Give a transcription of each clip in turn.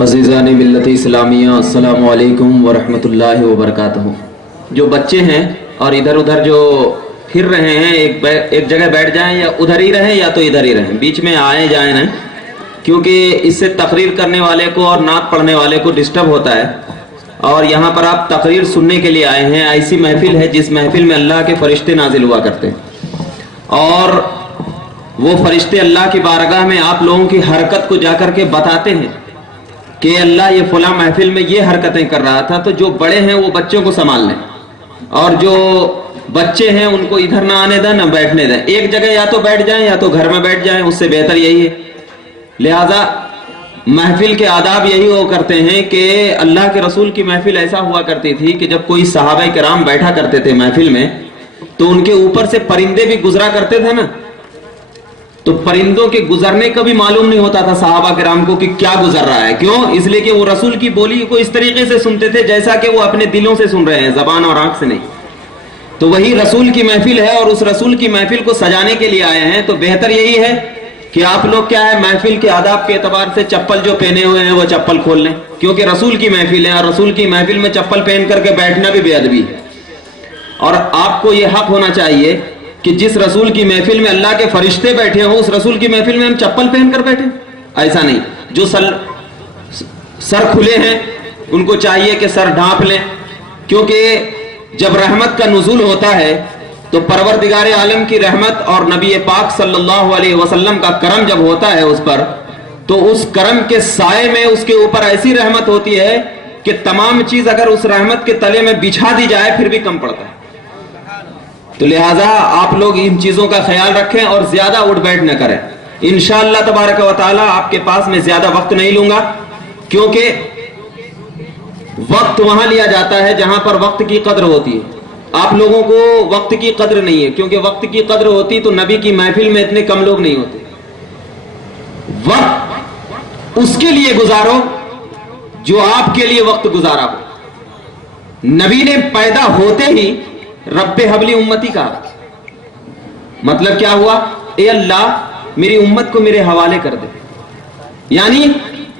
عزیزان ملت اسلامیہ، السلام علیکم ورحمۃ اللہ وبرکاتہ۔ جو بچے ہیں اور ادھر ادھر جو پھر رہے ہیں، ایک جگہ بیٹھ جائیں یا ادھر ہی رہیں یا تو ادھر ہی رہیں، بیچ میں آئے جائیں نہ، کیونکہ اس سے تقریر کرنے والے کو اور نعت پڑھنے والے کو ڈسٹرب ہوتا ہے۔ اور یہاں پر آپ تقریر سننے کے لیے آئے ہیں، ایسی محفل ہے جس محفل میں اللہ کے فرشتے نازل ہوا کرتے ہیں، اور وہ فرشتے اللہ کی بارگاہ میں آپ لوگوں کی حرکت کو جا کر کے بتاتے ہیں کہ اللہ یہ فلاں محفل میں یہ حرکتیں کر رہا تھا۔ تو جو بڑے ہیں وہ بچوں کو سنبھال لیں، اور جو بچے ہیں ان کو ادھر نہ آنے دیں نہ بیٹھنے دیں، ایک جگہ یا تو بیٹھ جائیں یا تو گھر میں بیٹھ جائیں، اس سے بہتر یہی ہے۔ لہذا محفل کے آداب یہی ہو کرتے ہیں کہ اللہ کے رسول کی محفل ایسا ہوا کرتی تھی کہ جب کوئی صحابہ کرام بیٹھا کرتے تھے محفل میں، تو ان کے اوپر سے پرندے بھی گزرا کرتے تھے نا، تو پرندوں کے گزرنے کا بھی معلوم نہیں ہوتا تھا صحابہ کرام کو کہ کیا گزر رہا ہے۔ کیوں؟ اس لیے کہ وہ رسول کی بولی کو اس طریقے سے سنتے تھے جیسا کہ وہ اپنے دلوں سے سن رہے ہیں، زبان اور آنکھ سے نہیں۔ تو وہی رسول کی محفل ہے، اور اس رسول کی محفل کو سجانے کے لیے آئے ہیں، تو بہتر یہی ہے کہ آپ لوگ کیا ہے، محفل کے آداب کے اعتبار سے چپل جو پہنے ہوئے ہیں وہ چپل کھول لیں، کیونکہ رسول کی محفل ہے، اور رسول کی محفل میں چپل پہن کر کے بیٹھنا بھی بے ادبی ہے۔ اور آپ کو یہ حق ہونا چاہیے کہ جس رسول کی محفل میں اللہ کے فرشتے بیٹھے ہوں، اس رسول کی محفل میں ہم چپل پہن کر بیٹھیں، ایسا نہیں۔ جو سر کھلے ہیں ان کو چاہیے کہ سر ڈھانپ لیں، کیونکہ جب رحمت کا نزول ہوتا ہے تو پروردگار عالم کی رحمت اور نبی پاک صلی اللہ علیہ وسلم کا کرم جب ہوتا ہے اس پر، تو اس کرم کے سائے میں اس کے اوپر ایسی رحمت ہوتی ہے کہ تمام چیز اگر اس رحمت کے تلے میں بچھا دی جائے پھر بھی کم پڑتا ہے۔ تو لہٰذا آپ لوگ ان چیزوں کا خیال رکھیں اور زیادہ اٹھ بیٹھ نہ کریں۔ انشاءاللہ تبارک و تعالی آپ کے پاس میں زیادہ وقت نہیں لوں گا، کیونکہ وقت وہاں لیا جاتا ہے جہاں پر وقت کی قدر ہوتی ہے۔ آپ لوگوں کو وقت کی قدر نہیں ہے، کیونکہ وقت کی قدر ہوتی تو نبی کی محفل میں اتنے کم لوگ نہیں ہوتے۔ وقت اس کے لیے گزارو جو آپ کے لیے وقت گزارا ہو۔ نبی نے پیدا ہوتے ہی رب حبلی امتی کہا، مطلب کیا ہوا؟ اے اللہ میری امت کو میرے حوالے کر دے، یعنی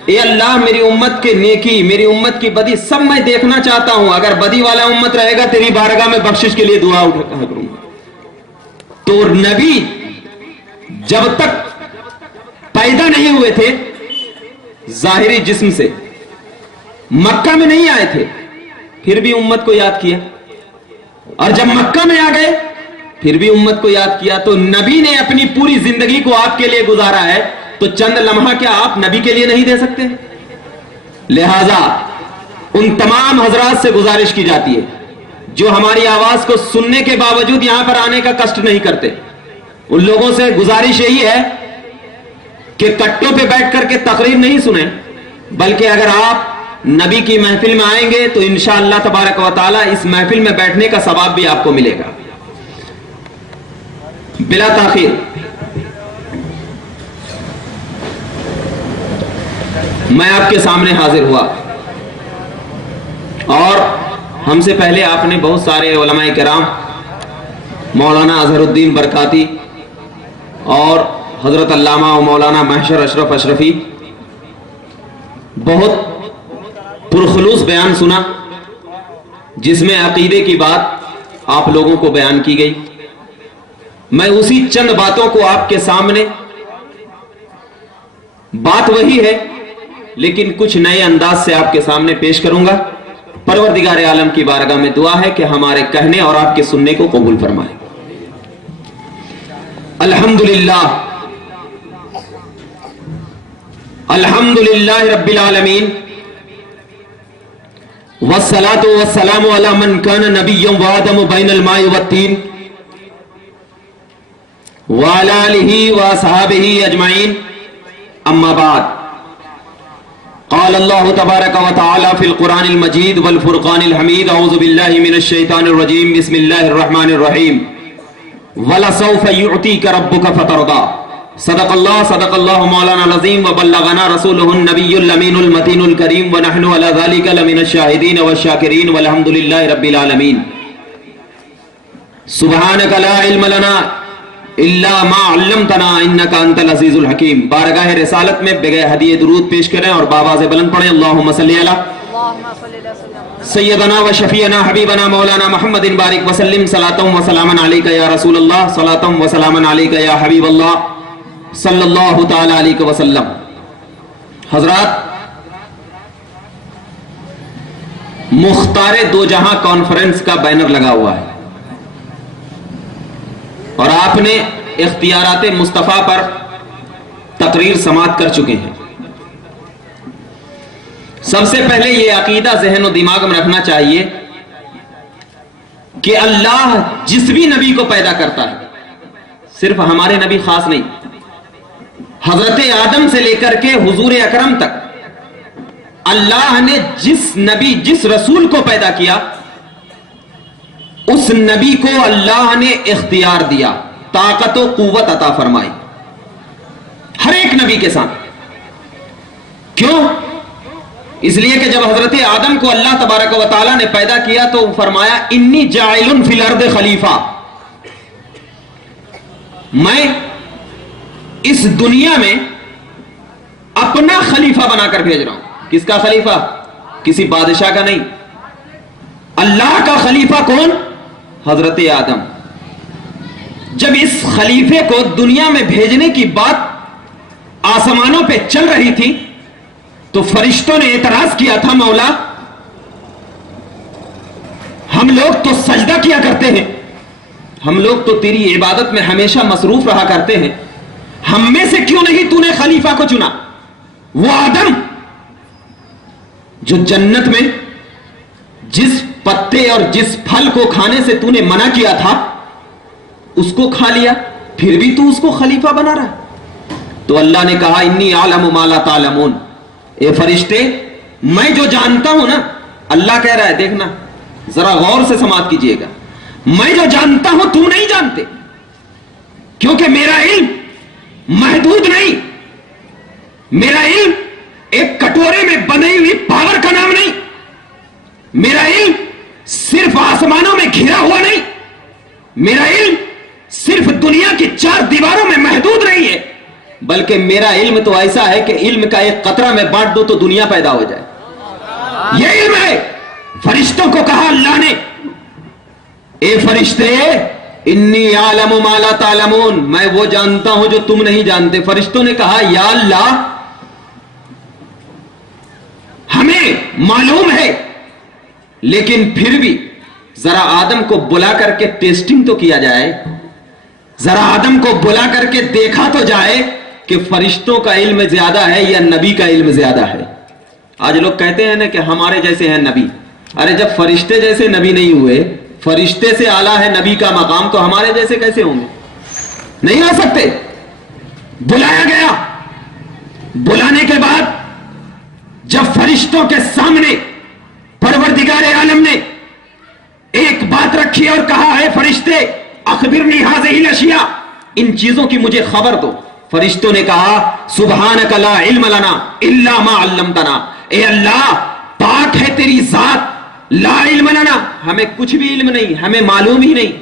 اے اللہ میری امت کے نیکی، میری امت کی بدی سب میں دیکھنا چاہتا ہوں، اگر بدی والا امت رہے گا تیری بارگاہ میں بخشش کے لیے دعا اٹھا کروں گا۔ تو نبی جب تک پیدا نہیں ہوئے تھے ظاہری جسم سے، مکہ میں نہیں آئے تھے، پھر بھی امت کو یاد کیا، اور جب مکہ میں آ گئے پھر بھی امت کو یاد کیا۔ تو نبی نے اپنی پوری زندگی کو آپ کے لیے گزارا ہے، تو چند لمحہ کیا آپ نبی کے لیے نہیں دے سکتے؟ لہذا ان تمام حضرات سے گزارش کی جاتی ہے جو ہماری آواز کو سننے کے باوجود یہاں پر آنے کا کشٹ نہیں کرتے، ان لوگوں سے گزارش یہی ہے کہ کٹوں پہ بیٹھ کر کے تقریر نہیں سنیں، بلکہ اگر آپ نبی کی محفل میں آئیں گے تو انشاءاللہ تبارک و تعالی اس محفل میں بیٹھنے کا ثواب بھی آپ کو ملے گا۔ بلا تاخیر میں آپ کے سامنے حاضر ہوا، اور ہم سے پہلے آپ نے بہت سارے علماء کرام، مولانا اظہر الدین برکاتی اور حضرت علامہ و مولانا محشر اشرف اشرفی، بہت پرخلوص بیان سنا، جس میں عقیدے کی بات آپ لوگوں کو بیان کی گئی۔ میں اسی چند باتوں کو آپ کے سامنے، بات وہی ہے لیکن کچھ نئے انداز سے آپ کے سامنے پیش کروں گا۔ پروردگار عالم کی بارگاہ میں دعا ہے کہ ہمارے کہنے اور آپ کے سننے کو قبول فرمائے۔ الحمدللہ الحمدللہ رب العالمین، والصلاة والسلام علی من کان نبیا وآدم بین الماء والطین، وعلی آلہ واصحابہ اجمعین، اما بعد۔ قال اللہ تبارک و تعالی فی القرآن المجید والفرقان الحمید، اعوذ باللہ من الشیطان الرجیم، بسم اللہ الرحمن الرحیم، وَلَسَوْفَ يُعْتِيكَ رَبُّكَ فَتَرْضَىٰ۔ صدق اللہ مولانا العظیم، وبلغنا رسولہ النبی الامین المتین الکریم، ونحن علی ذلک لمن الشاہدین والشاکرین، والحمد للہ رب العالمین۔ سبحانک لا علم لنا الا ما علمتنا انك انت العزیز الحکیم. بارگاہ رسالت میں بغیر ہدیہ درود پیش کریں اور بآواز بلند پڑھیں. اللہم صلی علی سیدنا و شفیعنا حبیبنا مولانا محمد بارک وسلم صلاۃ و سلاما علیک یا رسول اللہ صلاۃ و سلاما علیک یا حبیب اللہ صلی اللہ تعالی علیہ وسلم. حضرات، مختار دو جہاں کانفرنس کا بینر لگا ہوا ہے اور آپ نے اختیارات مصطفیٰ پر تقریر سماعت کر چکے ہیں. سب سے پہلے یہ عقیدہ ذہن و دماغ میں رکھنا چاہیے کہ اللہ جس بھی نبی کو پیدا کرتا ہے، صرف ہمارے نبی خاص نہیں، حضرت آدم سے لے کر کے حضور اکرم تک اللہ نے جس نبی جس رسول کو پیدا کیا، اس نبی کو اللہ نے اختیار دیا، طاقت و قوت عطا فرمائی ہر ایک نبی کے ساتھ. کیوں؟ اس لیے کہ جب حضرت آدم کو اللہ تبارک و تعالی نے پیدا کیا تو فرمایا انی جاعل فی الارض خلیفہ، میں اس دنیا میں اپنا خلیفہ بنا کر بھیج رہا ہوں. کس کا خلیفہ؟ کسی بادشاہ کا نہیں، اللہ کا خلیفہ. کون؟ حضرت آدم. جب اس خلیفے کو دنیا میں بھیجنے کی بات آسمانوں پہ چل رہی تھی تو فرشتوں نے اعتراض کیا تھا، مولا ہم لوگ تو سجدہ کیا کرتے ہیں، ہم لوگ تو تیری عبادت میں ہمیشہ مصروف رہا کرتے ہیں، ہم میں سے کیوں نہیں تو نے خلیفہ کو چنا؟ وہ آدم جو جنت میں جس پتے اور جس پھل کو کھانے سے تو نے منع کیا تھا اس کو کھا لیا، پھر بھی تو اس کو خلیفہ بنا رہا ہے. تو اللہ نے کہا انی اعلم ما لا تعلمون، اے فرشتے میں جو جانتا ہوں نا، اللہ کہہ رہا ہے، دیکھنا ذرا غور سے سماعت کیجئے گا، میں جو جانتا ہوں تم نہیں جانتے، کیونکہ میرا علم محدود نہیں، میرا علم ایک کٹورے میں بنی ہوئی پاور کا نام نہیں، میرا علم صرف آسمانوں میں گھرا ہوا نہیں، میرا علم صرف دنیا کی 4 دیواروں میں محدود نہیں ہے، بلکہ میرا علم تو ایسا ہے کہ علم کا ایک قطرہ میں بانٹ دو تو دنیا پیدا ہو جائے. یہ علم ہے. فرشتوں کو کہا اللہ نے اے فرشتے انی اعلم ما لا تعلمون، میں وہ جانتا ہوں جو تم نہیں جانتے. فرشتوں نے کہا یا اللہ ہمیں معلوم ہے، لیکن پھر بھی ذرا آدم کو بلا کر کے ٹیسٹنگ تو کیا جائے، ذرا آدم کو بلا کر کے دیکھا تو جائے کہ فرشتوں کا علم زیادہ ہے یا نبی کا علم زیادہ ہے. آج لوگ کہتے ہیں نا کہ ہمارے جیسے ہیں نبی. ارے جب فرشتے جیسے نبی نہیں ہوئے، فرشتے سے اعلیٰ ہے نبی کا مقام، تو ہمارے جیسے کیسے ہوں گے؟ نہیں ہو سکتے. بلایا گیا، بلانے کے بعد جب فرشتوں کے سامنے پروردگار عالم نے ایک بات رکھی اور کہا ہے فرشتے اخبرنی ھذہ الاشیاء، ان چیزوں کی مجھے خبر دو. فرشتوں نے کہا سبحانک لا علم لنا الا ما علمتنا، اے اللہ پاک ہے تیری ذات، لا علم لنا ہمیں کچھ بھی علم نہیں، ہمیں معلوم ہی نہیں،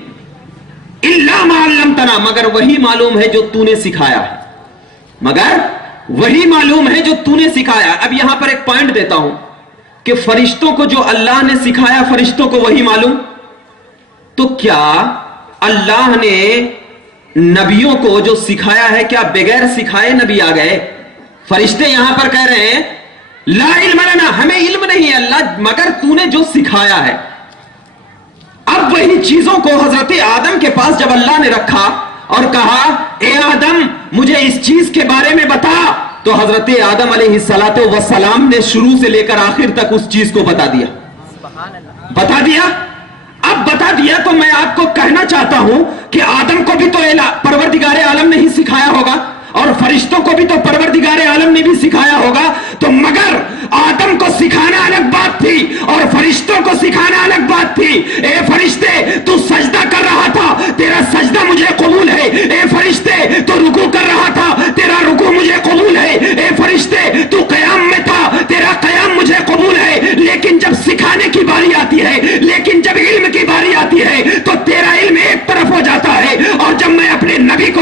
الا ما علمتنا مگر وہی معلوم ہے جو تو نے سکھایا ہے، مگر وہی معلوم ہے جو تو نے سکھایا. اب یہاں پر ایک پوائنٹ دیتا ہوں کہ فرشتوں کو جو اللہ نے سکھایا فرشتوں کو وہی معلوم، تو کیا اللہ نے نبیوں کو جو سکھایا ہے کیا بغیر سکھائے نبی آ گئے؟ فرشتے یہاں پر کہہ رہے ہیں لا علم لنا، ہمیں علم نہیں ہے اللہ مگر تو نے جو سکھایا ہے. اب وہی چیزوں کو حضرت آدم کے پاس جب اللہ نے رکھا اور کہا اے آدم مجھے اس چیز کے بارے میں بتا، تو حضرت آدم علیہ السلام نے شروع سے لے کر آخر تک اس چیز کو بتا دیا. بتا دیا. اب بتا دیا تو میں آپ کو کہنا چاہتا ہوں کہ آدم کو بھی تو پروردگار عالم نے ہی سکھایا ہوگا اور فرشتوں کو بھی تو پروردگار عالم نے بھی سکھایا ہوگا، تو مگر آدم کو سکھانا الگ بات تھی اور فرشتوں کو سکھانا الگ بات تھی. اے فرشتے تو سجدہ کر رہا تھا، تیرا سجدہ مجھے قبول ہے. اے فرشتے تو رکوع کر رہا تھا، تیرا رکوع مجھے قبول ہے. اے فرشتے تو قیام میں تھا، تیرا قیام مجھے قبول ہے. لیکن جب سکھانے کی باری آتی ہے، لیکن جب علم کی باری آتی ہے تو تیرا علم ایک طرف ہو جاتا ہے، اور جب میں اپنے نبی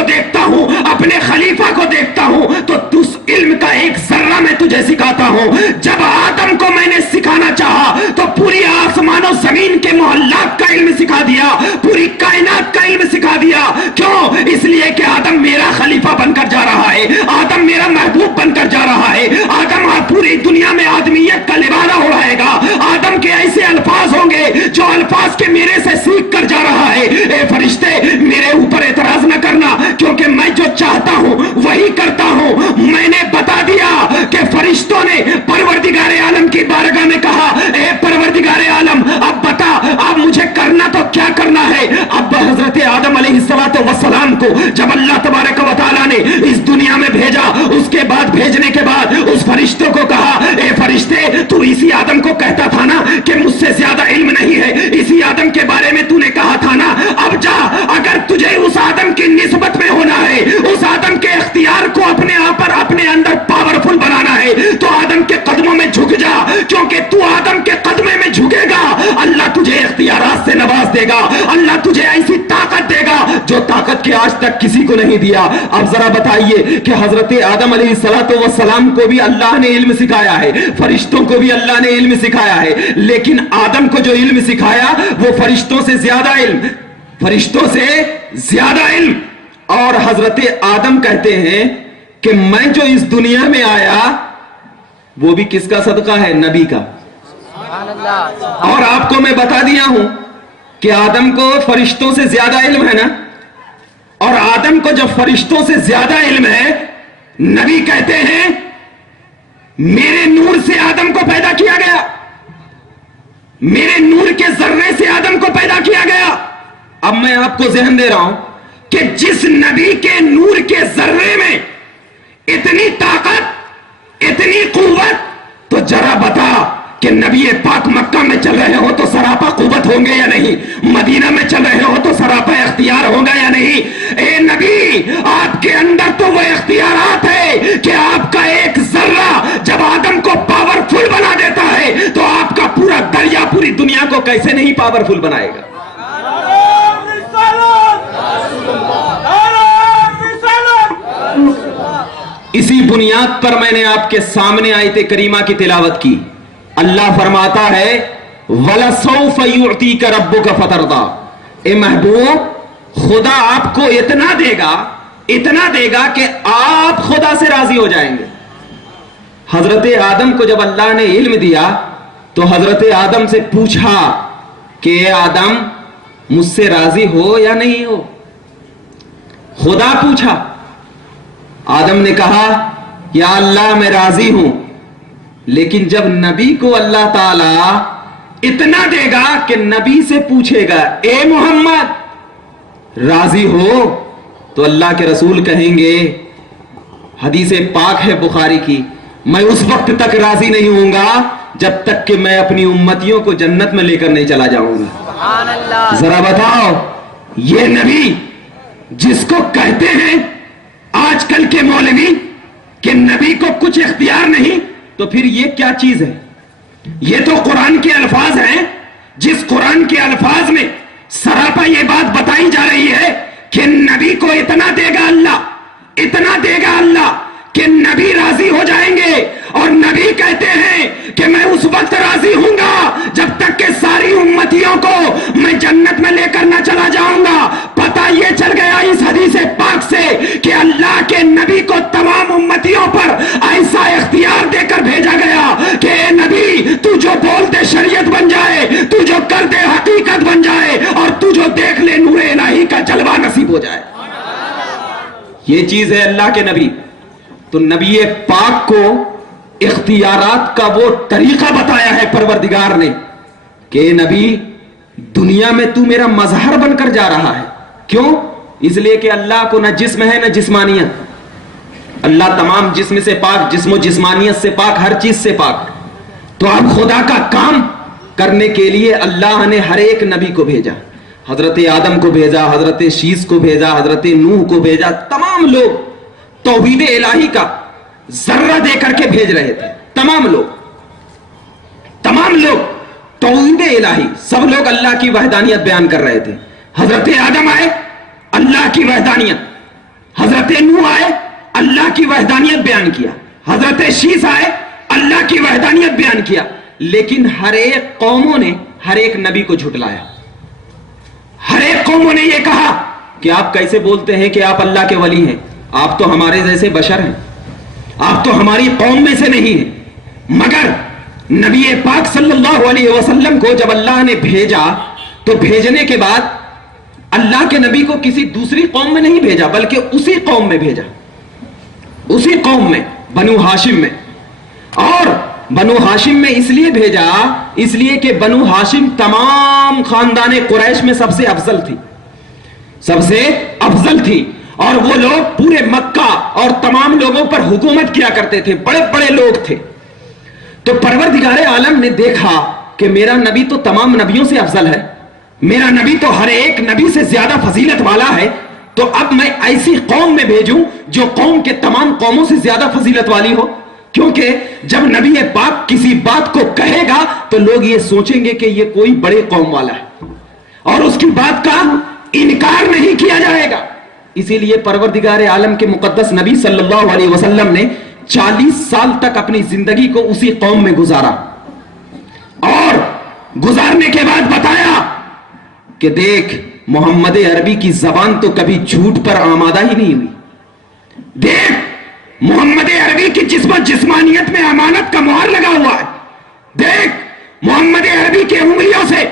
تجھے سکھاتا ہوں. جب آدم کو میں نے سکھانا چاہا تو پوری آسمان و زمین کے محلات کا علم سکھا دیا, پوری کائنات کا علم سکھا دیا. کیوں؟ اس لیے کہ آدم میرا خلیفہ بن کر جا رہا ہے, آدم میرا محبوب بن کر جا رہا ہے, آدم پوری دنیا میں آدمیت کا لبادہ اڑائے گا. آدم کے ایسے الفاظ ہوں گے جو الفاظ کے میرے سے سیکھ کر جا رہا ہے. اے فرشتے میرے اوپر اعتراض نہ کرنا, کیونکہ میں جو چاہتا ہوں وہی کرتا ہوں. میں نے بتا دیا کہ فرشتوں نے پروردگار عالم کی بارگاہ میں کہا, اے پروردگار عالم اب بتا اب مجھے کرنا تو کیا کرنا ہے. اب حضرت آدم علیہ السلام کو جب اللہ تبارک و تعالیٰ نے اس دنیا میں بھیجا, اس کے بعد بھیجنے کے بعد اس فرشتوں کو کہا, اے فرشتے تو اسی آدم کو کہتا تھا نا کہ مجھ سے زیادہ علم نہیں ہے, اسی آدم کے بارے میں تو نے کہا تھا نا, اب جا اگر تجھے اس آدم کی نسبت میں ہونا ہے, اس آدم کے اختیار کو اپنے آپ پر اپنے اندر پاورفل بنانا ہے تو آدم کے قدموں میں جھک جا, کیونکہ تو آدم کے قدمے میں جھکے گا اللہ تجھے اختیارات سے نواز دے گا, اللہ تجھے ایسی طاقت دے گا جو طاقت کے آج تک کسی کو نہیں دیا. اب ذرا بتائیے کہ حضرت آدم علیہ السلام کو بھی اللہ نے علم سکھایا ہے, فرشتوں کو بھی اللہ نے علم سکھایا ہے, لیکن آدم کو جو علم سکھایا وہ فرشتوں سے زیادہ علم, فرشتوں سے زیادہ علم. اور حضرت آدم کہتے ہیں کہ میں جو اس دنیا میں آیا وہ بھی کس کا صدقہ ہے؟ نبی کا. اور آپ کو میں بتا دیا ہوں کہ آدم کو فرشتوں سے زیادہ علم ہے نا, اور آدم کو جب فرشتوں سے زیادہ علم ہے, نبی کہتے ہیں میرے نور سے آدم کو پیدا کیا گیا, میرے نور کے ذرے سے آدم کو پیدا کیا گیا. اب میں آپ کو ذہن دے رہا ہوں کہ جس نبی کے نور کے ذرے میں اتنی طاقت, اتنی قوت, تو ذرا بتا کہ نبی پاک مکہ میں چل رہے ہو تو سراپا قوت ہوں گے یا نہیں, مدینہ میں چل رہے ہو تو سراپا اختیار ہوگا یا نہیں. اے نبی آپ کے اندر تو وہ اختیارات ہے کہ آپ کا ایک ذرہ جب آدم کو پاورفل بنا دیتا ہے تو آپ کا پورا دریا پوری دنیا کو کیسے نہیں پاورفل بنائے گا. اسی بنیاد پر میں نے آپ کے سامنے آیت کریمہ کی تلاوت کی. اللہ فرماتا ہے وَلَسَوْفَ يُعْتِيكَ رَبُّكَ فَتَرْضَىٰ, اے محبوب خدا آپ کو اتنا دے گا کہ آپ خدا سے راضی ہو جائیں گے. حضرت آدم کو جب اللہ نے علم دیا تو حضرت آدم سے پوچھا کہ اے آدم مجھ سے راضی ہو یا نہیں ہو. خدا پوچھا, آدم نے کہا یا اللہ میں راضی ہوں, لیکن جب نبی کو اللہ تعالی اتنا دے گا کہ نبی سے پوچھے گا اے محمد راضی ہو, تو اللہ کے رسول کہیں گے, حدیث پاک ہے بخاری کی, میں اس وقت تک راضی نہیں ہوں گا جب تک کہ میں اپنی امتیوں کو جنت میں لے کر نہیں چلا جاؤں گا. ذرا بتاؤ یہ نبی جس کو کہتے ہیں آج کل کے مولوی کہ نبی کو کچھ اختیار نہیں, تو پھر یہ کیا چیز ہے؟ یہ تو قرآن کے الفاظ ہیں, جس قرآن کے الفاظ میں سراپا یہ بات بتائی جا رہی ہے کہ نبی کو اتنا دے گا اللہ, اتنا دے گا اللہ کہ نبی راضی ہو جائیں گے. اور نبی کہتے ہیں کہ میں اس وقت راضی ہوں گا جب تک کہ ساری امتیوں کو میں جنت میں لے کر نہ چلا جاؤں گا. پتہ یہ چل گیا اس حدیث پاک سے کہ اللہ کے نبی کو تمام امتیوں پر ایسا اختیار دے کر بھیجا گیا کہ اے نبی تو جو بول دے شریعت بن جائے, تو جو کر دے حقیقت بن جائے, اور تو جو دیکھ لے نور الہی کا جلوہ نصیب ہو جائے. یہ چیز ہے اللہ کے نبی. تو نبی پاک کو اختیارات کا وہ طریقہ بتایا ہے پروردگار نے کہ نبی دنیا میں تو میرا مظہر بن کر جا رہا ہے. کیوں؟ اس لیے کہ اللہ کو نہ جسم ہے نہ جسمانیت, اللہ تمام جسم سے پاک, جسم و جسمانیت سے پاک, ہر چیز سے پاک. تو اب خدا کا کام کرنے کے لیے اللہ نے ہر ایک نبی کو بھیجا, حضرت آدم کو بھیجا, حضرت شیس کو بھیجا, حضرت نوح کو بھیجا. تمام لوگ توحید الہی کا ذرہ دے کر کے بھیج رہے تھے. تمام لوگ توحید الہی, سب لوگ اللہ کی وحدانیت بیان کر رہے تھے. حضرت آدم آئے اللہ کی وحدانیت, حضرت نوح آئے اللہ کی وحدانیت بیان کیا, حضرت شیس آئے, اللہ کی وحدانیت بیان کیا, لیکن ہر ایک قوموں نے ہر ایک نبی کو جھٹلایا. ہر ایک قوموں نے یہ کہا کہ آپ کیسے بولتے ہیں کہ آپ اللہ کے ولی ہیں, آپ تو ہمارے جیسے بشر ہیں, آپ تو ہماری قوم میں سے نہیں ہیں. مگر نبی پاک صلی اللہ علیہ وسلم کو جب اللہ نے بھیجا تو بھیجنے کے بعد اللہ کے نبی کو کسی دوسری قوم میں نہیں بھیجا, بلکہ اسی قوم میں بھیجا, اسی قوم میں, بنو ہاشم میں. اور بنو ہاشم میں اس لیے بھیجا اس لیے کہ بنو ہاشم تمام خاندان قریش میں سب سے افضل تھی, سب سے افضل تھی. اور وہ لوگ پورے مکہ اور تمام لوگوں پر حکومت کیا کرتے تھے, بڑے بڑے لوگ تھے. تو پروردگار عالم نے دیکھا کہ میرا نبی تو تمام نبیوں سے افضل ہے, میرا نبی تو ہر ایک نبی سے زیادہ فضیلت والا ہے, تو اب میں ایسی قوم میں بھیجوں جو قوم کے تمام قوموں سے زیادہ فضیلت والی ہو. کیونکہ جب نبی پاک کسی بات کو کہے گا تو لوگ یہ سوچیں گے کہ یہ کوئی بڑے قوم والا ہے اور اس کی بات کا انکار نہیں کیا جائے گا. اسی لیے پروردگار عالم کے مقدس نبی صلی اللہ علیہ وسلم نے 40 سال تک اپنی زندگی کو اسی قوم میں گزارا, اور گزارنے کے بعد بتایا کہ دیکھ محمد عربی کی زبان تو کبھی جھوٹ پر آمادہ ہی نہیں ہوئی, دیکھ محمد عربی کی جسم و جسمانیت میں امانت کا مہر لگا ہوا ہے, دیکھ محمد عربی کی انگلیوں سے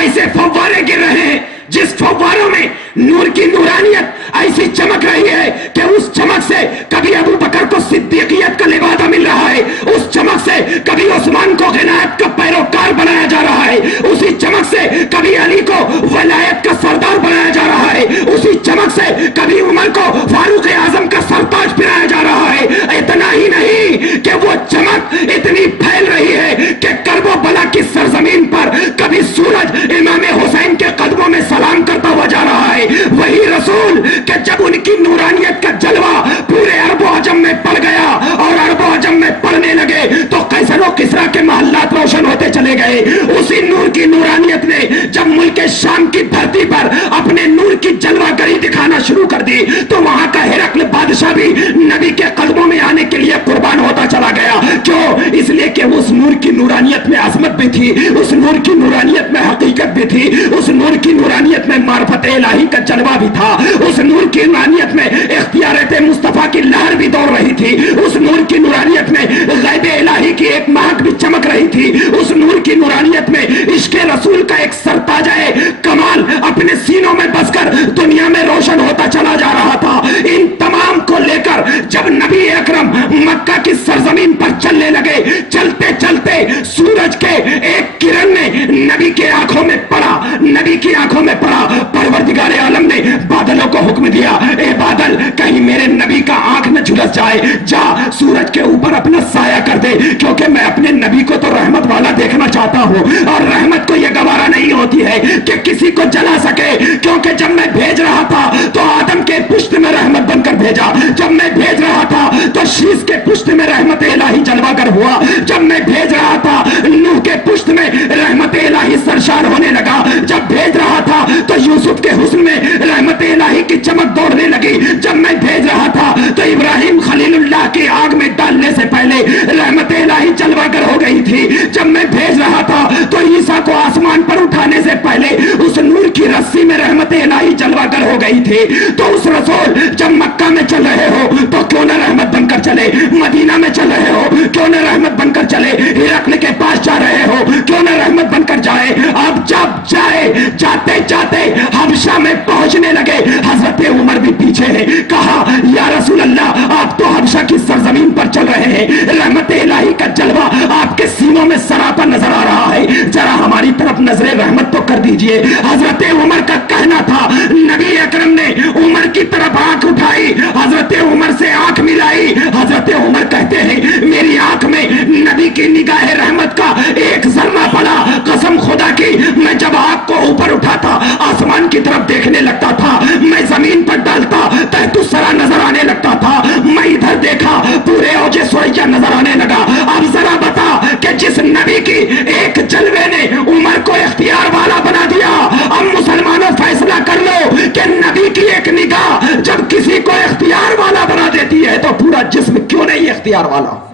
ایسے فوارے گر رہے ہیں جس فواروں میں نور کی نورانیت ایسی چمک رہی ہے کہ اس چمک سے کبھی ابو بکر کو صدیقیت کا لبادہ مل رہا ہے, اس چمک سے کبھی عثمان کو غنایت کا پیروکار بنایا جا رہا ہے, اسی چمک سے کبھی علی کو ولایت کا سردار بنایا جا رہا ہے, اسی چمک سے کبھی عمر کو فاروق اعظم کا سرتاج پہنایا جا رہا ہے. اتنا ہی نہیں کہ وہ چمک اتنی پھیل رہی ہے کہ کرب و بلا کی سرزمین پر کبھی سورج امام حسین کے قدموں میں سلام کرتا ہوا جا رہا ہے. وہی رسول کہ جب ان کی نورانیت کا جلوہ پورے عرب و عجم میں پڑ گیا اور عرب و عجم میں پڑنے لگے تو قیصر و کسریٰ کے محلات روشن ہوتے چلے گئے. اسی نور کی نورانیت نے جب ملک شام کی دھرتی پر اپنے نور کی جلوہ گری دکھانا شروع کر دی تو وہاں کا ہرقل بادشاہ بھی نبی کے قدموں میں آنے کے لیے قربان ہوتا چلا گیا. کیوں؟ اس لیے کہ اس نور کی نورانیت میں عظمت بھی تھی, اس نور کی نورانیت میں حقیقت بھی تھی, اس نور کی نورانیت میں معرفت الہی کا جلوہ بھی تھا, اس نور کی نورانیت میں اختیارات مصطفیٰ کی لہر بھی دوڑ رہی تھی, اس نور کی نورانیت میں غیب الہی کی ایک مہک بھی چمک رہی تھی, اس نور کی نورانیت میں عشق رسول کا ایک سرتاجہ کمال اپنے سینوں میں بس کر دنیا میں روشن ہوتا چلا جا رہا تھا. ان تمام کو لے کر جب نبی اکرم مکہ کی سرزمین پر چلنے لگے, چلتے چلتے سورج کے ایک کرن نے نبی کے آنکھوں میں پڑا, نبی کی آنکھوں میں پڑا. پروردگار عالم نے بادلوں کو حکم دیا, اے بادل کہیں میرے نبی کا آنکھ نہ جھلس جائے, جا سورج کے اوپر اپنا سایہ کر دے, کیونکہ میں اپنے نبی کو تو رحمت والا دیکھنا چاہتا ہوں اور رحمت کو یہ گوارا نہیں ہوتی ہے کہ کسی کو جلا سکے. کیونکہ جب میں بھیج رہا تھا تو آدم کے پشت میں رحمت بن کر بھیجا, جب میں بھیج رہا تھا تو شیش کے پشت میں رحمت الہی جلوہ گر ہوا, جب میں بھیج رہا تھا نوح کے پشت میں رحمت الہی سرشار ہونے لگا, جب بھیج رہا تھا تو یوسف کے حسن میں رحمت الہی کی چمک دوڑنے لگی, جب میں بھیج رہا تھا تو ابراہیم خلیل اللہ کی آگ میں ڈالنے سے پہلے رحمت الہی جلوہ گر ہو گئی تھی, جب میں بھیج رہا تھا تو عیسیٰ کو آسمان پر اٹھانے سے پہلے اس نور کی رسی میں رحمت الہی جلوہ گر ہو گئی تھی. تو اس رسول جب مکہ میں چل رہے ہو تو کیوں نہ رحمت بن کر چلے, مدینہ میں چل رہے ہو کیوں نہ رحمت بن کر چلے, ہرقل کے پاس جا رہے ہو کیوں نہ رحمت بن کر جائے. اب جب جائے جاتے جاتے حبشہ میں پہنچنے لگے, حضرت عمر بھی پیچھے ہے, کہا یا رسول اللہ آپ تو حبشہ کی سرزمین پر چل رہے ہیں, رحمت الہی کا جلوہ آپ کے سینوں میں سراپا نظر آ رہا ہے, ذرا ہماری طرف نظر رحمت تو کر دیجئے. حضرت عمر کا کہنا تھا, نبی اکرم نے عمر کی طرف آنکھ اٹھائی, حضرت عمر سے آنکھ ملائی, حضرت عمر کہتے ہیں میری آنکھ میں نبی کی نگاہ رحمت کا ایک ذرہ پڑا, قسم خدا کی میں جب آنکھ کو اوپر اٹھاتا آسمان کی طرف دیکھنے لگتا تھا, میں زمین پر ڈالتا تحت الثری نظر آنے لگتا تھا, میں ادھر دیکھا پورے اوج سوریا نظر آنے لگا. اب ذرا بتا کہ جس نبی کی ایک جلوے نے عمر کو اختیار والا بنا دیا, اب مسلمانوں فیصلہ کر لو کہ نبی کی ایک نگاہ جب کسی کو اختیار والا بنا دیتی ہے تو پورا جسم کیوں نہیں اختیار والا ہوں.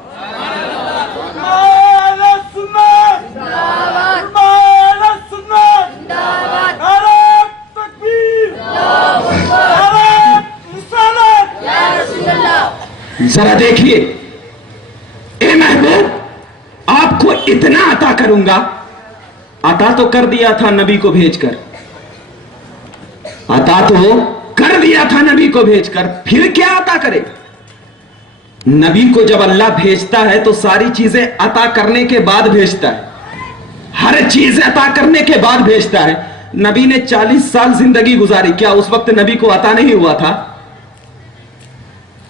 ذرا دیکھیے اے محبوب، آپ کو اتنا عطا کروں گا. عطا تو کر دیا تھا نبی کو بھیج کر، عطا تو کر دیا تھا نبی کو بھیج کر، پھر کیا عطا کرے؟ نبی کو جب اللہ بھیجتا ہے تو ساری چیزیں عطا کرنے کے بعد بھیجتا ہے، ہر چیز عطا کرنے کے بعد بھیجتا ہے. نبی نے 40 سال زندگی گزاری، کیا اس وقت نبی کو عطا نہیں ہوا تھا؟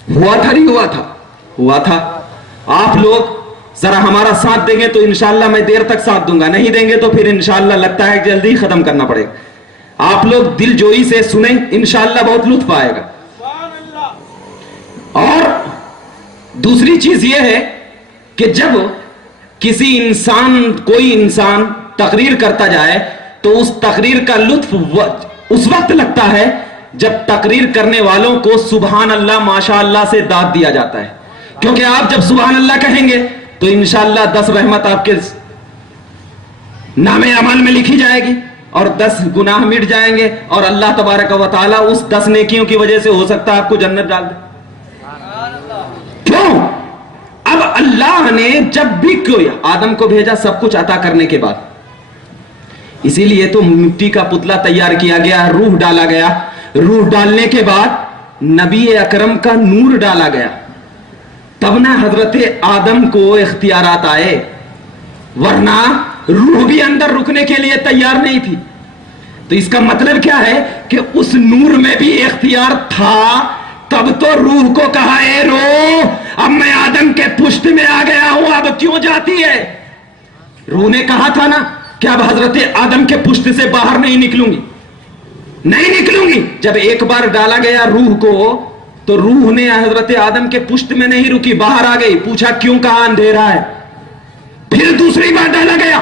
ہوا تھا نہیں ہوا تھا؟ ہوا تھا. آپ لوگ ذرا ہمارا ساتھ دیں گے تو انشاءاللہ میں دیر تک ساتھ دوں گا، نہیں دیں گے تو پھر انشاءاللہ لگتا ہے جلدی ختم کرنا پڑے گا. آپ لوگ دل جوئی سے سنیں، انشاءاللہ بہت لطف آئے گا. اور دوسری چیز یہ ہے کہ جب کسی انسان، کوئی انسان تقریر کرتا جائے تو اس تقریر کا لطف اس وقت لگتا ہے جب تقریر کرنے والوں کو سبحان اللہ ماشاء اللہ سے داد دیا جاتا ہے. کیونکہ آپ جب سبحان اللہ کہیں گے تو انشاءاللہ 10 رحمت آپ کے نام عمل میں لکھی جائے گی اور 10 گناہ مٹ جائیں گے، اور اللہ تبارک و تعالیٰ اس 10 نیکیوں کی وجہ سے ہو سکتا ہے آپ کو جنت ڈال دے. کیوں؟ اب اللہ نے جب بھی کوئی آدم کو بھیجا سب کچھ عطا کرنے کے بعد، اسی لیے تو مٹی کا پتلا تیار کیا گیا، روح ڈالا گیا، روح ڈالنے کے بعد نبی اکرم کا نور ڈالا گیا، تب نہ حضرت آدم کو اختیارات آئے، ورنہ روح بھی اندر رکنے کے لیے تیار نہیں تھی. تو اس کا مطلب کیا ہے کہ اس نور میں بھی اختیار تھا، تب تو روح کو کہا اے روح اب میں آدم کے پشت میں آ گیا ہوں، اب کیوں جاتی ہے؟ روح نے کہا تھا نا کہ اب حضرت آدم کے پشت سے باہر نہیں نکلوں گی، نہیں نکلوں گی. جب ایک بار ڈالا گیا روح کو تو روح نے حضرت آدم کے پشت میں نہیں رکی، باہر آ گئی. پوچھا کیوں؟ کہا اندھیرا ہے. پھر دوسری بار ڈالا گیا،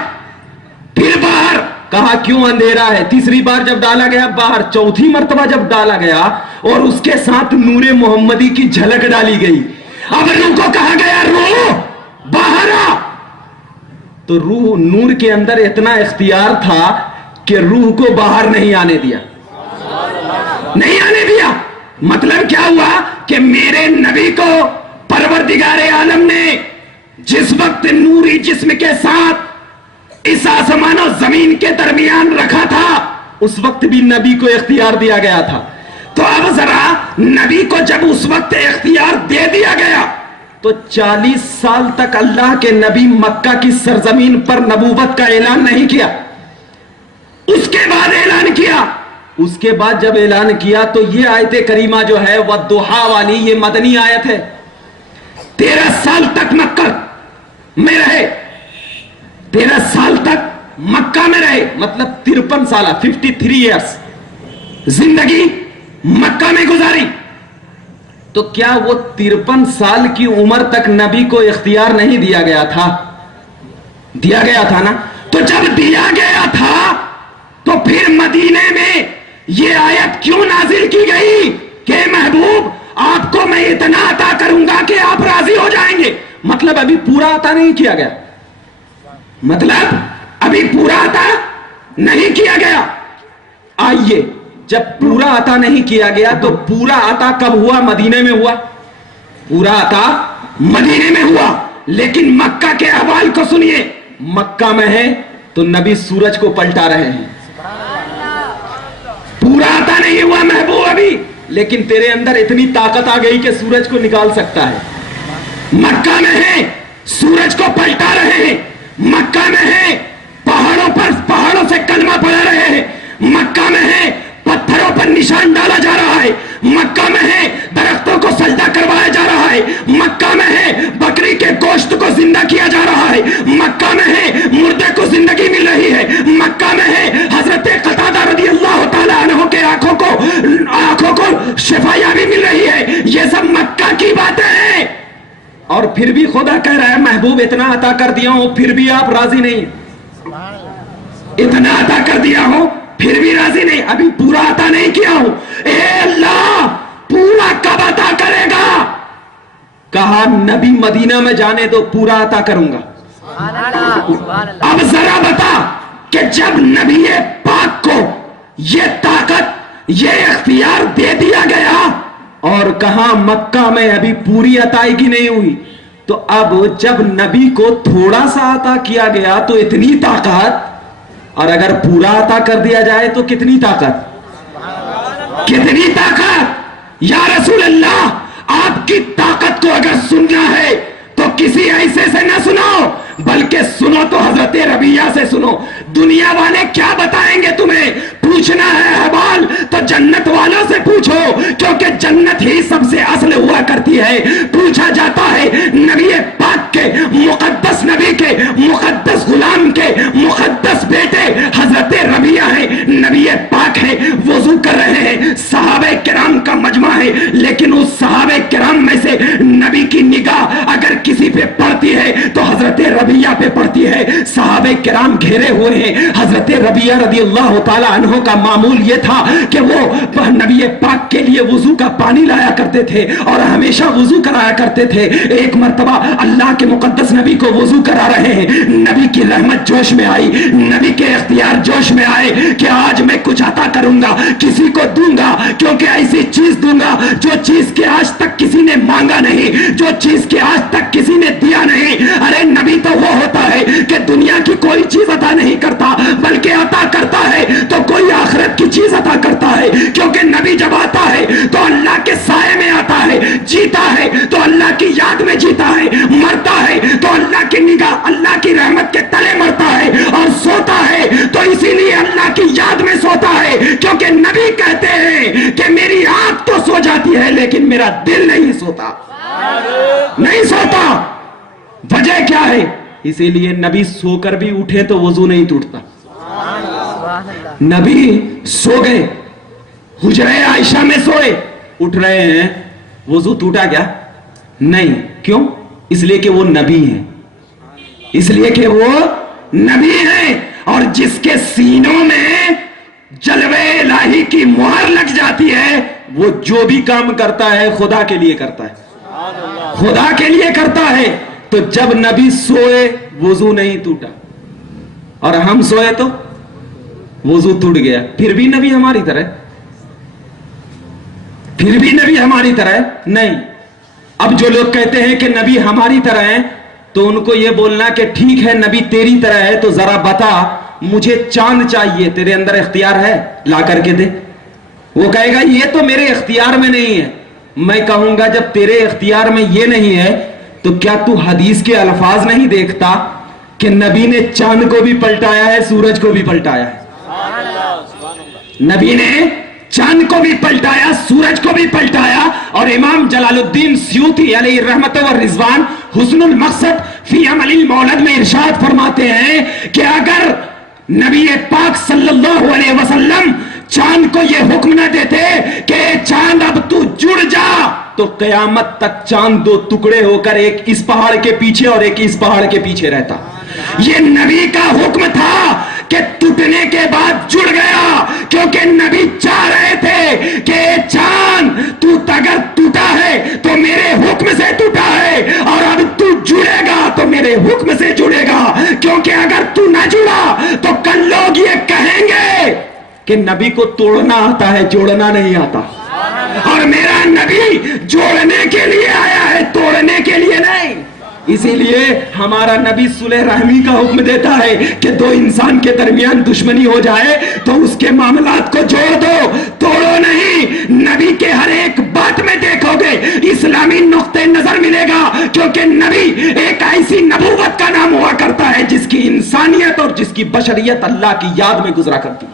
پھر باہر، کہا کیوں؟ اندھیرا ہے. تیسری بار جب ڈالا گیا باہر. چوتھی مرتبہ جب ڈالا گیا اور اس کے ساتھ نور محمدی کی جھلک ڈالی گئی، اب روح کو کہا گیا روح باہر آ. تو روح نور کے اندر اتنا اختیار تھا کہ روح کو باہر نہیں آنے دیا، نہیں آنے دیا. مطلب کیا ہوا کہ میرے نبی کو پروردگار عالم نے جس وقت نوری جسم کے ساتھ اس آسمان و زمین کے درمیان رکھا تھا اس وقت بھی نبی کو اختیار دیا گیا تھا. تو اب ذرا نبی کو جب اس وقت اختیار دے دیا گیا تو 40 سال تک اللہ کے نبی مکہ کی سرزمین پر نبوت کا اعلان نہیں کیا. اس کے بعد اعلان کیا. اس کے بعد جب اعلان کیا تو یہ آیت کریمہ جو ہے والضحیٰ والی، یہ مدنی آیت ہے. 13 سال تک مکہ میں رہے، 13 سال تک مکہ میں رہے، مطلب 53 سالہ 53 ایئرس زندگی مکہ میں گزاری. تو کیا وہ 53 سال کی عمر تک نبی کو اختیار نہیں دیا گیا تھا؟ دیا گیا تھا نا. تو جب دیا گیا تھا تو پھر مدینے میں یہ آیت کیوں نازل کی گئی کہ محبوب آپ کو میں اتنا عطا کروں گا کہ آپ راضی ہو جائیں گے؟ مطلب ابھی پورا عطا نہیں کیا گیا، مطلب ابھی پورا عطا نہیں کیا گیا. آئیے، جب پورا عطا نہیں کیا گیا تو پورا عطا کب ہوا؟ مدینے میں ہوا. پورا عطا مدینے میں ہوا. لیکن مکہ کے احوال کو سنیے. مکہ میں ہے تو نبی سورج کو پلٹا رہے ہیں. پورا عطا نہیں ہوا محبوب ابھی، لیکن تیرے اندر اتنی طاقت آ گئی کہ سورج کو نکال سکتا ہے. مکہ میں ہے، سورج کو پلٹا رہے ہیں. مکہ میں ہے، پہاڑوں پر پہاڑوں سے کلمہ پڑھا رہے ہیں. مکہ میں ہے، پتھروں پر نشان ڈالا جا رہا ہے. مکہ میں ہے، درختوں کو سجدہ کروایا جا رہا ہے. مکہ میں ہے، بکری کے گوشت کو زندہ کیا جا رہا ہے. مکہ میں ہے، مردے کو زندگی مل رہی ہے. مکہ میں ہے، حضرت قتادہ رضی اللہ تعالیٰ عنہ کے آنکھوں کو شفایابی مل رہی ہے. یہ سب مکہ کی باتیں ہیں. اور پھر بھی خدا کہہ رہا ہے محبوب اتنا عطا کر دیا ہوں پھر بھی آپ راضی نہیں. اتنا عطا کر دیا ہوں پھر بھی راضی نہیں، ابھی پورا عطا نہیں کیا ہوں. اے اللہ پورا کب عطا کرے گا؟ کہا نبی مدینہ میں جانے دو پورا عطا کروں گا. اب ذرا بتا کہ جب نبی پاک کو یہ طاقت یہ اختیار دے دیا گیا اور کہا مکہ میں ابھی پوری عطائیگی نہیں ہوئی, تو اب جب نبی کو تھوڑا سا عطا کیا گیا تو اتنی طاقت, اور اگر پورا عطا کر دیا جائے تو کتنی طاقت, کتنی طاقت. یا رسول اللہ, آپ کی طاقت کو اگر سننا ہے تو کسی ایسے سے نہ سنو, بلکہ سنو تو حضرت ربیہ سے سنو. دنیا والے کیا بتائیں گے تمہیں, پوچھنا ہے احوال تو جنت والوں سے پوچھو, کیونکہ جنت ہی سب سے اصل ہوا کرتی ہے. پوچھا جاتا ہے نبی پاک کے, مقدس نبی کے, مقدس غلام کے مقدس بیٹے حضرت ربیہ ہیں, نبی پاک ہیں, وضو کر رہے ہیں, صحابہ کرام کا مجمع ہے, لیکن اس صحابہ کرام میں سے نبی کی نگاہ اگر کسی پہ پڑتی ہے تو حضرت ربیہ پہ پڑتی ہے. صحابہ کرام گھیرے ہوئے ہیں. حضرت ربیہ رضی اللہ تعالی عنہ کا معمول یہ تھا کہ وہ نبی پاک کے لیے وضو کا پانی لایا کرتے تھے اور ہمیشہ وضو کرایا کرتے تھے. ایک مرتبہ اللہ کے مقدس نبی کو وضو کرا رہے ہیں, نبی کی رحمت جوش میں آئی, نبی کے اختیار جوش میں آئے کہ آج میں کچھ عطا کروں گا, کسی کو دوں گا, کیونکہ ایسی چیز دوں گا جو چیز کے آج تک کسی نے مانگا نہیں, جو چیز کے آج تک کسی نے دیا نہیں. ارے نبی تو وہ ہوتا ہے کہ دنیا کی کوئی چیز عطا نہیں کرتا, بلکہ عطا کرتا ہے تو کوئی آخرت کی چیز عطا کرتا ہے, کیونکہ نبی جب آتا ہے تو اللہ کے سائے میں آتا ہے, جیتا ہے تو اللہ کی یاد میں جیتا ہے, مرتا ہے تو اللہ کی نگاہ اللہ کی رحمت کے تلے مرتا ہے, اور سوتا ہے تو اسی لیے اللہ کی یاد میں سوتا ہے, کیونکہ نبی کہتے ہیں کہ میری آنکھ تو سو جاتی ہے لیکن میرا دل نہیں سوتا, نہیں سوتا. وجہ کیا ہے؟ اسی لیے نبی سو کر بھی اٹھے تو وضو نہیں ٹوٹتا. نبی سو گئے, حجرے عائشہ میں سوئے, اٹھ رہے ہیں, وضو ٹوٹا کیا؟ نہیں. کیوں؟ اس لیے کہ وہ نبی ہیں, اس لیے کہ وہ نبی ہیں, اور جس کے سینوں میں جلوے الہی کی مہر لگ جاتی ہے وہ جو بھی کام کرتا ہے خدا کے لیے کرتا ہے, خدا کے لیے کرتا ہے. تو جب نبی سوئے وضو نہیں ٹوٹا, اور ہم سوئے تو وضو ٹوٹ گیا. پھر بھی نبی ہماری طرح, پھر بھی نبی ہماری طرح نہیں. اب جو لوگ کہتے ہیں کہ نبی ہماری طرح ہیں تو ان کو یہ بولنا کہ ٹھیک ہے نبی تیری طرح ہے تو ذرا بتا مجھے چاند چاہیے, تیرے اندر اختیار ہے لا کر کے دے. وہ کہے گا یہ تو میرے اختیار میں نہیں ہے. میں کہوں گا جب تیرے اختیار میں یہ نہیں ہے تو کیا تو حدیث کے الفاظ نہیں دیکھتا کہ نبی نے چاند کو بھی پلٹایا ہے, سورج کو بھی پلٹایا ہے. نبی نے چاند کو بھی پلٹایا, سورج کو بھی پلٹایا. اور امام جلال الدین سیوطی علیہ رحمت و رضوان حسن المقصد فی عمل المولد میں ارشاد فرماتے ہیں کہ اگر نبی پاک صلی اللہ علیہ وسلم چاند کو یہ حکم نہ دیتے کہ چاند اب تو جڑ جا, تو قیامت تک چاند دو ٹکڑے ہو کر ایک اس پہاڑ کے پیچھے اور ایک اس پہاڑ کے پیچھے رہتا. یہ نبی کا حکم تھا کہ ٹوٹنے کے بعد جڑ گیا, کیونکہ نبی چاہ رہے تھے کہ چاند تو اگر ٹوٹا ہے تو میرے حکم سے ٹوٹا ہے, اور اب تو جڑے گا تو میرے حکم سے جڑے گا, کیونکہ اگر تو نہ جڑا تو کل لوگ یہ کہیں گے کہ نبی کو توڑنا آتا ہے جوڑنا نہیں آتا, اور میرا نبی جوڑنے کے لیے آیا ہے توڑنے کے لیے نہیں. اسی لیے ہمارا نبی صلح رحمی کا حکم دیتا ہے کہ دو انسان کے درمیان دشمنی ہو جائے تو اس کے معاملات کو جوڑ دو, توڑو نہیں. نبی کے ہر ایک بات میں دیکھو گے اسلامی نقطہ نظر ملے گا, کیونکہ نبی ایک ایسی نبوت کا نام ہوا کرتا ہے جس کی انسانیت اور جس کی بشریت اللہ کی یاد میں گزرا کرتی.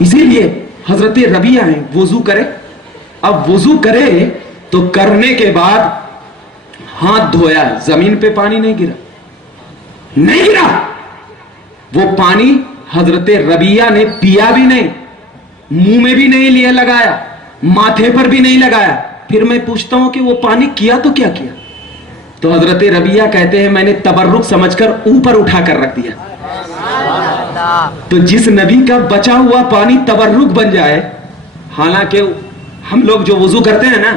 اسی لیے حضرت ربیہ ہیں, وضو کرے, اب وضو کرے تو کرنے کے بعد ہاتھ دھویا, زمین پہ پانی نہیں گرا, نہیں گرا. وہ پانی حضرت ربیہ نے پیا بھی نہیں, منہ میں بھی نہیں لیا لگایا, ماتھے پر بھی نہیں لگایا. پھر میں پوچھتا ہوں کہ وہ پانی کیا تو کیا کیا؟ تو حضرت ربیہ کہتے ہیں میں نے تبرک سمجھ کر اوپر اٹھا کر رکھ دیا. تو جس نبی کا بچا ہوا پانی تبرک بن جائے, حالانکہ ہم لوگ جو وضو کرتے ہیں نا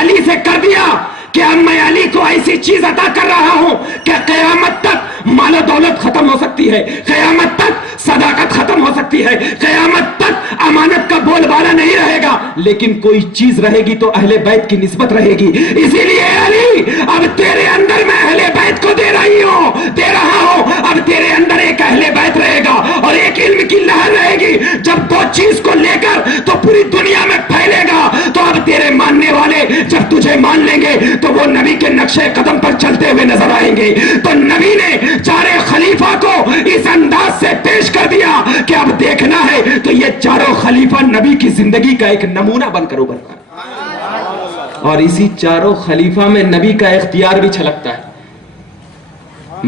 علی سے کر دیا کہ اب میں علی کو ایسی چیز عطا کر رہا ہوں کہ قیامت تک مال و دولت ختم ہو سکتی ہے، قیامت تک صداقت ختم ہو سکتی ہے، قیامت تک امانت کا بول بالا نہیں رہے گا، لیکن کوئی چیز رہے گی تو اہل بیت کی نسبت رہے گی۔ اسی لیے علی اب تیرے اندر میں اہل بیت کو دے رہا ہوں، اب تیرے اندر ایک اہل بیت رہے گا اور ایک علم کی لہر رہے گی۔ جب دو چیز کو لے کر تو پوری دنیا میں پھیلے گا، تو اب تیرے ماننے والے جب تجھے مان لیں گے تو وہ نبی کے نقشے قدم پر چلتے ہوئے نظر آئیں گے۔ تو نبی نے چارے خلیفہ کو اس انداز سے پیش کر دیا کہ اب دیکھنا ہے تو یہ چاروں خلیفہ نبی کی زندگی کا ایک نمونہ بن کر ابھر کر، اور اسی چاروں خلیفہ میں نبی کا اختیار بھی چھلکتا ہے۔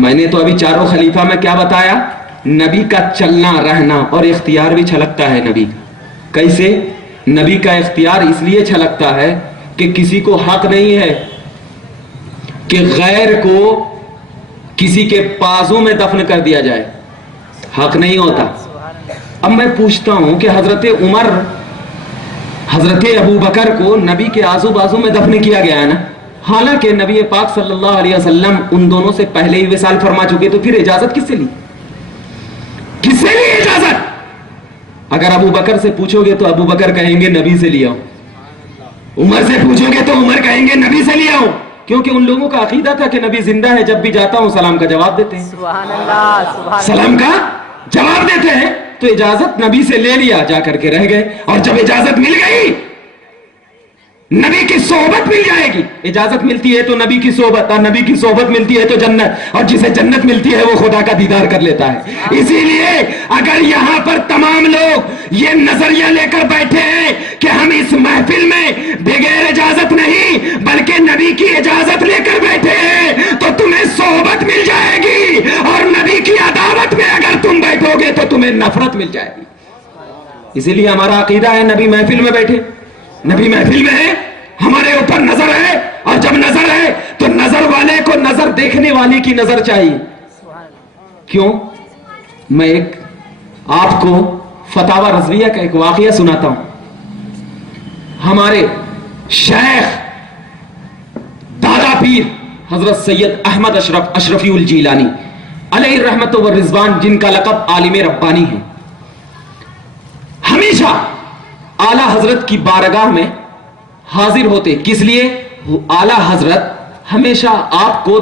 میں نے تو ابھی چاروں خلیفہ میں کیا بتایا؟ نبی کا چلنا رہنا اور اختیار بھی چھلکتا ہے نبی کا۔ کیسے؟ نبی کا اختیار اس لیے چھلکتا ہے کہ کسی کو حق نہیں ہے کہ غیر کو کسی کے بازو میں دفن کر دیا جائے، حق نہیں ہوتا۔ اب میں پوچھتا ہوں کہ حضرت عمر، حضرت ابو بکر کو نبی کے آزو بازو میں دفن کیا گیا ہے نا، حالانکہ نبی پاک صلی اللہ علیہ وسلم ان دونوں سے پہلے ہی وصال فرما چکے، تو پھر اجازت کس سے لی؟ کس سے لی اجازت؟ اگر ابو بکر سے پوچھو گے تو ابو بکر کہیں گے نبی سے لیا ہوں، عمر سے پوچھو گے تو عمر کہیں گے نبی سے لیا ہوں، کیونکہ ان لوگوں کا عقیدہ تھا کہ نبی زندہ ہے، جب بھی جاتا ہوں سلام کا جواب دیتے ہیں، سبحان اللہ، سلام کا جواب دیتے ہیں، تو اجازت نبی سے لے لیا، جا کر کے رہ گئے، اور جب اجازت مل گئی نبی کی صحبت مل جائے گی، اجازت ملتی ہے تو نبی کی صحبت، اور نبی کی صحبت ملتی ہے تو جنت، اور جسے جنت ملتی ہے وہ خدا کا دیدار کر لیتا ہے۔ اسی لیے اگر یہاں پر تمام لوگ یہ نظریہ لے کر بیٹھے ہیں کہ ہم اس محفل میں بغیر اجازت نہیں بلکہ نبی کی اجازت لے کر بیٹھے ہیں، تو تمہیں صحبت مل جائے گی، اور نبی کی عداوت میں اگر تم بیٹھو گے تو تمہیں نفرت مل جائے گی۔ اسی لیے ہمارا عقیدہ ہے نبی محفل میں بیٹھے، نبی محفل میں ہے، ہمارے اوپر نظر ہے، اور جب نظر ہے تو نظر والے کو نظر دیکھنے والے کی نظر چاہیے۔ کیوں؟ میں ایک آپ کو فتاوی رضویہ کا ایک واقعہ سناتا ہوں۔ ہمارے شیخ دادا پیر حضرت سید احمد اشرفی الجیلانی علیہ الرحمت والرضوان، جن کا لقب عالم ربانی ہے، ہمیشہ اعلی حضرت کی بارگاہ میں حاضر ہوتے۔ کس لیے؟ اعلی حضرت ہمیشہ آپ کو